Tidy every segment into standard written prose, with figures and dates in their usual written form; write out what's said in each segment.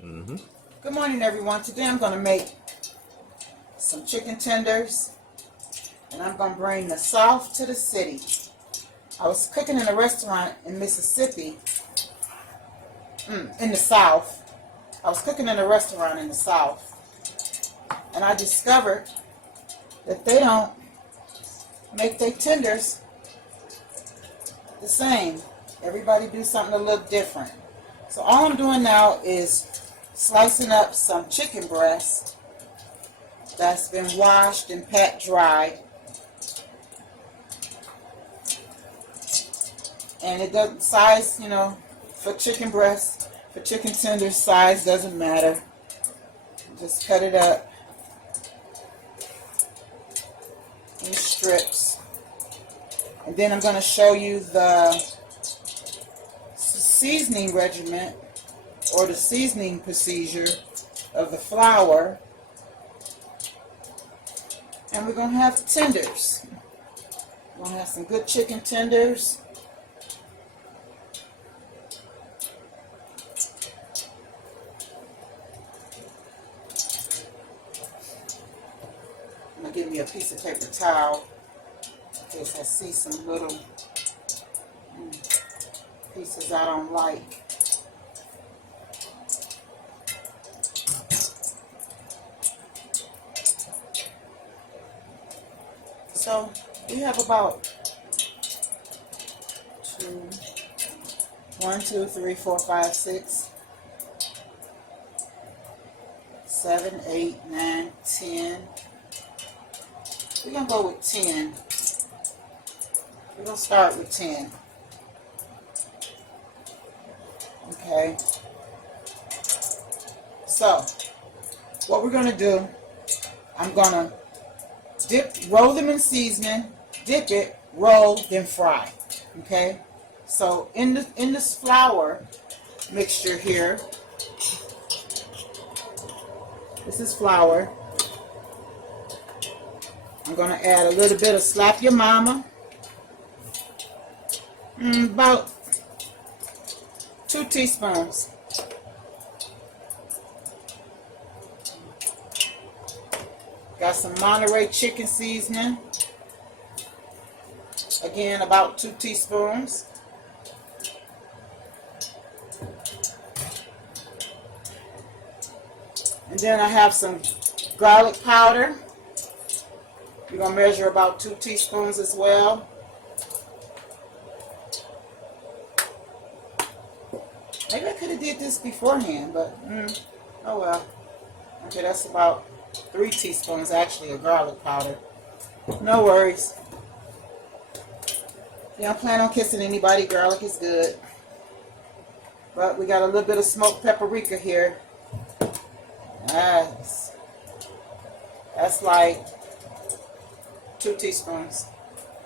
Good morning, everyone. Today I'm going to make some chicken tenders, and I'm going to bring the South to the city. I was cooking in a restaurant in Mississippi, in the South. I was cooking in a restaurant in the South, and I discovered that they don't make their tenders the same. Everybody do something a little different. So all I'm doing now is slicing up some chicken breast that's been washed and pat dry. And it doesn't size, for chicken breast, for chicken tenders, size doesn't matter. Just cut it up in strips. And then I'm going to show you the seasoning regimen or the seasoning procedure of the flour. And we're going to have tenders. We're going to have some good chicken tenders. I'm going to give me a piece of paper towel in case I see some little pieces I don't like. So we have about 1, 2, 3, 4, 5, 6, 7, 8, 9, 10. We're going to go with 10. We're going to start with 10. Okay. So, what we're going to do, I'm going to roll them in seasoning, dip it, roll, then fry. Okay. So in this flour mixture here, this is flour. I'm going to add a little bit of Slap Your Mama, about 2 teaspoons. Got some Monterey chicken seasoning. Again, about 2 teaspoons. And then I have some garlic powder. You're going to measure about 2 teaspoons as well. Maybe I could have did this beforehand, but oh well. Okay, that's about 3 teaspoons actually of garlic powder. No worries. You don't plan on kissing anybody. Garlic is good. But we got a little bit of smoked paprika here. Nice. That's like 2 teaspoons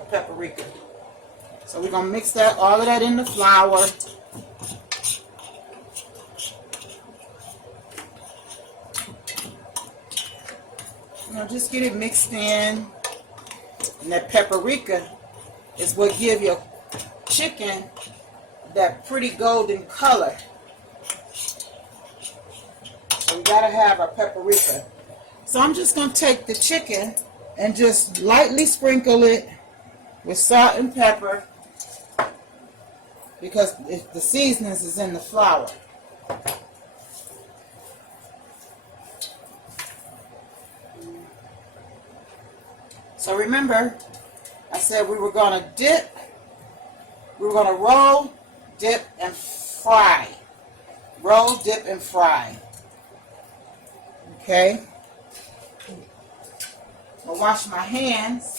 of paprika. So we're going to mix that, all of that in the flour. Just get it mixed in. And that paprika is what give your chicken that pretty golden color. So we gotta have our paprika. So I'm just gonna take the chicken and just lightly sprinkle it with salt and pepper because the seasonings is in the flour. So remember, I said we were going to dip, we were going to roll, dip, and fry. Roll, dip, and fry. Okay? I'll wash my hands.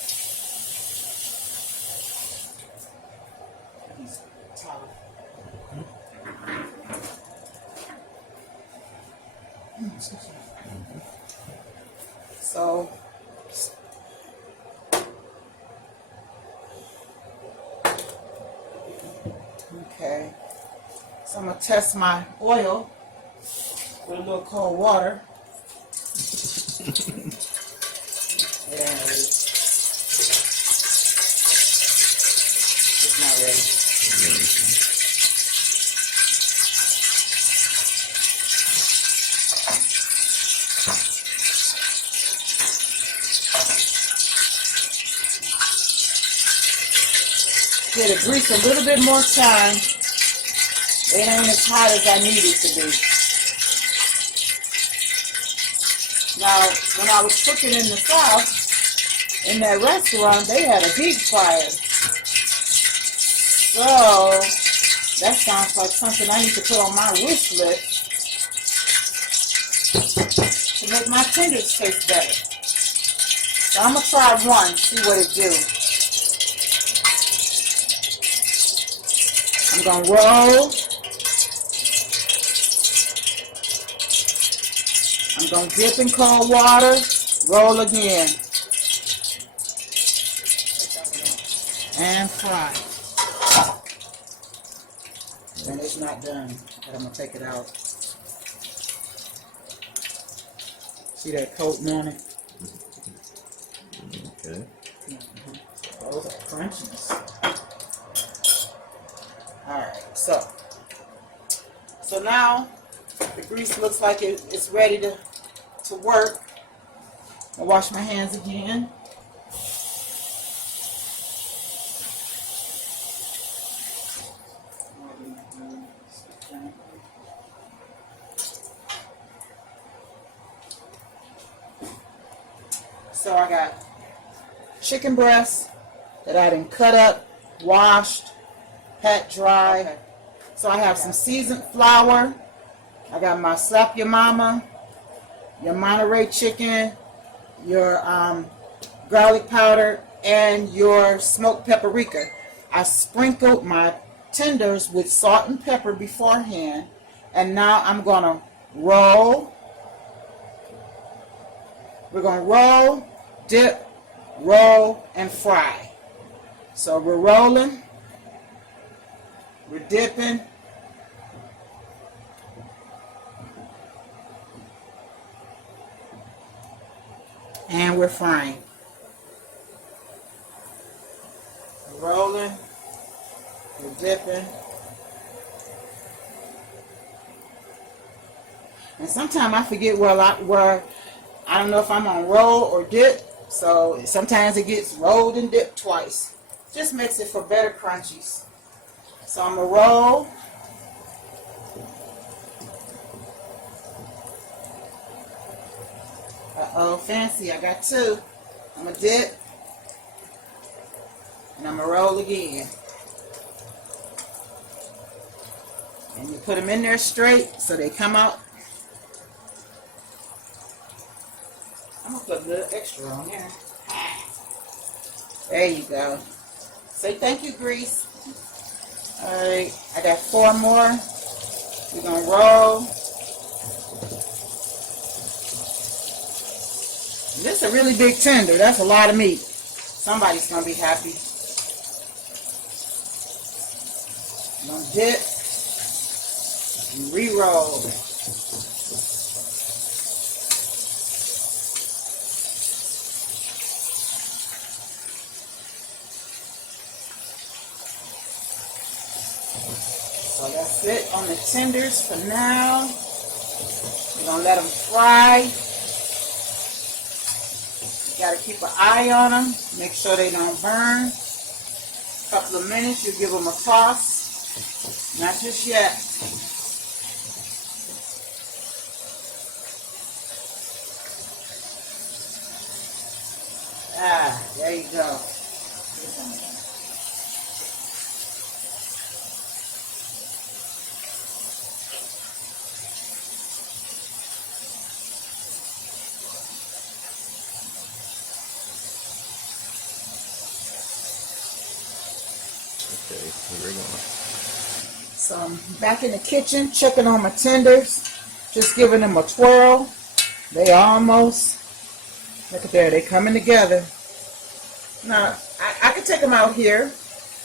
So, okay, so I'm going to test my oil with a little cold water. It's not ready. say the grease a little bit more time. It ain't as hot as I need it to be. Now, when I was cooking in the South, in that restaurant, they had a deep fryer. So, that sounds like something I need to put on my wish list to make my tenders taste better. So I'm going to try one, see what it do. I'm going to roll. I'm going to dip in cold water, roll again, and fry. And it's not done, but I'm going to take it out. See that coating on it? Okay. Those are crunchies. Alright, so now the grease looks like it's ready to work. I'll wash my hands again. So I got chicken breasts that I done cut up, washed, pat dry. Okay. So I have some seasoned flour. I got my Slap Your Mama, your Monterey chicken, your garlic powder, and your smoked paprika. I sprinkled my tenders with salt and pepper beforehand, and now I'm gonna roll. We're gonna roll, dip, roll, and fry. So we're rolling, we're dipping, and we're frying. We're rolling, we're dipping. And sometimes I forget where I don't know if I'm on roll or dip, so sometimes it gets rolled and dipped twice. Just makes it for better crunchies. So I'm going to roll. Uh-oh, fancy, I got two. I'm going to dip, and I'm going to roll again. And you put them in there straight so they come out. I'm going to put a little extra on there. There you go. Say thank you, grease. Alright, I got 4 more. We're going to roll. This is a really big tender. That's a lot of meat. Somebody's going to be happy. I'm going to dip and re-roll. So that's it on the tenders for now. We're going to let them fry. You got to keep an eye on them. Make sure they don't burn. A couple of minutes, you give them a toss. Not just yet. Ah, there you go. Okay, here we go. So I'm back in the kitchen, checking on my tenders, just giving them a twirl. They almost, look at there, they coming together. Now, I can take them out here.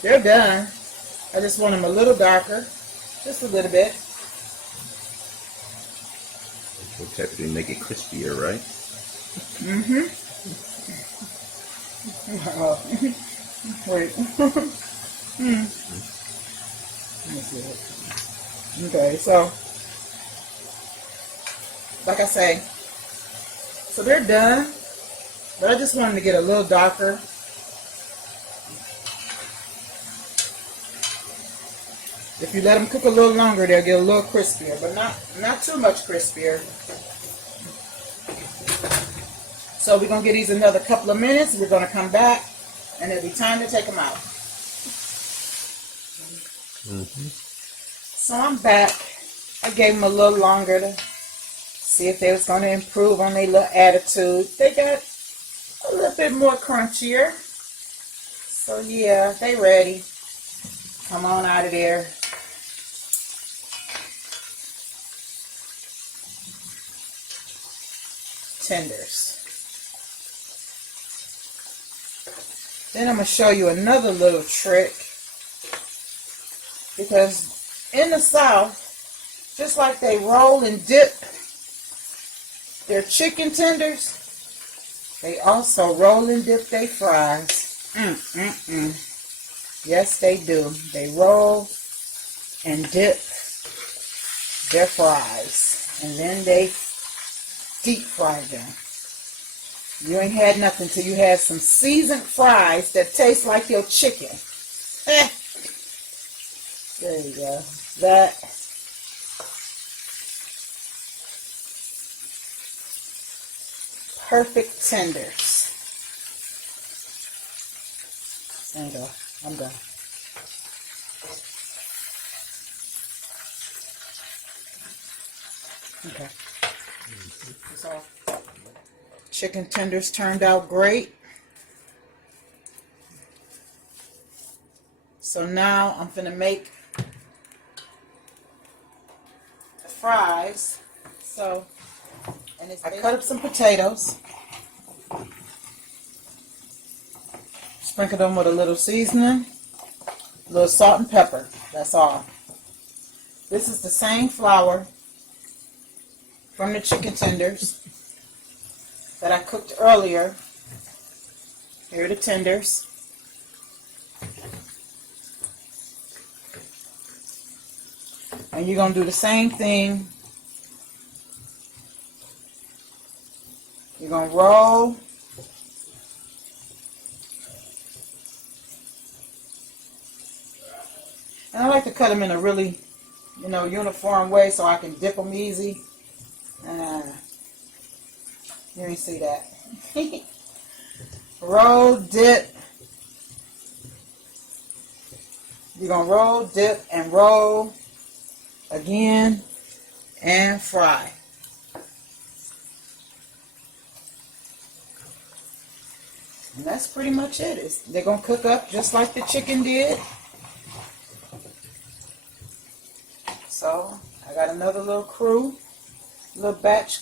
They're done. I just want them a little darker, just a little bit. We'll technically make it crispier, right? Mm-hmm. Wait. Okay, so like I say, so they're done, but I just wanted to get a little darker. If you let them cook a little longer, they'll get a little crispier, but not too much crispier. So we're going to give these another couple of minutes. We're going to come back, and it'll be time to take them out. So I'm back. I gave them a little longer to see if they was going to improve on their little attitude. They got a little bit more crunchier. So yeah, they ready. Come on out of there. Tenders. Then I'm going to show you another little trick. Because in the South, just like they roll and dip their chicken tenders, they also roll and dip their fries. Yes, they do. They roll and dip their fries. And then they deep fry them. You ain't had nothing till you had some seasoned fries that taste like your chicken. There you go. That. Perfect tenders. There you go. I'm done. Okay. So, chicken tenders turned out great. So now I'm gonna make the fries. So, and I cut up some potatoes. Sprinkle them with a little seasoning, a little salt and pepper. That's all. This is the same flour from the chicken tenders that I cooked earlier. Here are the tenders. And you're going to do the same thing. You're going to roll. And I like to cut them in a really, uniform way so I can dip them easy. You didn't see that. Roll, dip. You're going to roll, dip, and roll again and fry. And that's pretty much it. They're going to cook up just like the chicken did. So I got another little batch.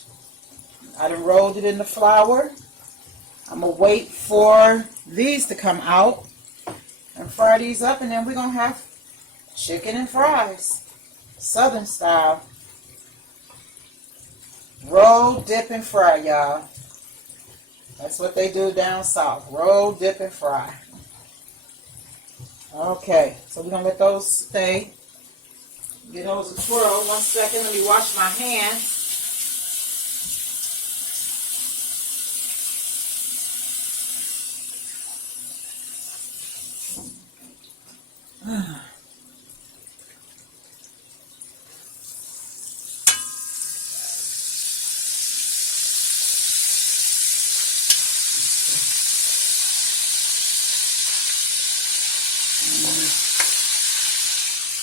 I done rolled it in the flour. I'm going to wait for these to come out and fry these up, and then we're going to have chicken and fries. Southern style. Roll, dip, and fry, y'all. That's what they do down south. Roll, dip, and fry. Okay, so we're going to let those stay. Get those a twirl. 1 second, let me wash my hands.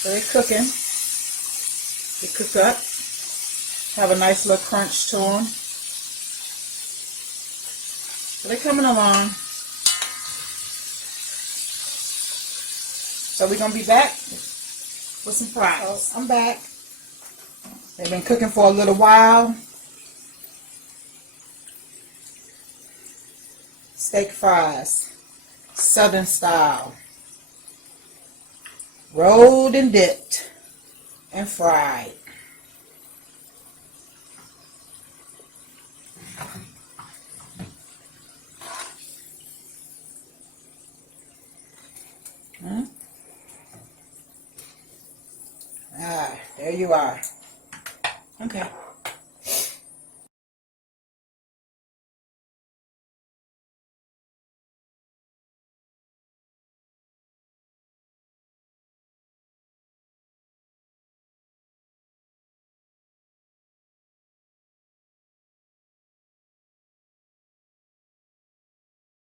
So they're cooking. They cook up. Have a nice little crunch to them. So they're coming along. So we're going to be back with some fries. So I'm back. They've been cooking for a little while. Steak fries. Southern style. Rolled and dipped and fried. There you are. Okay.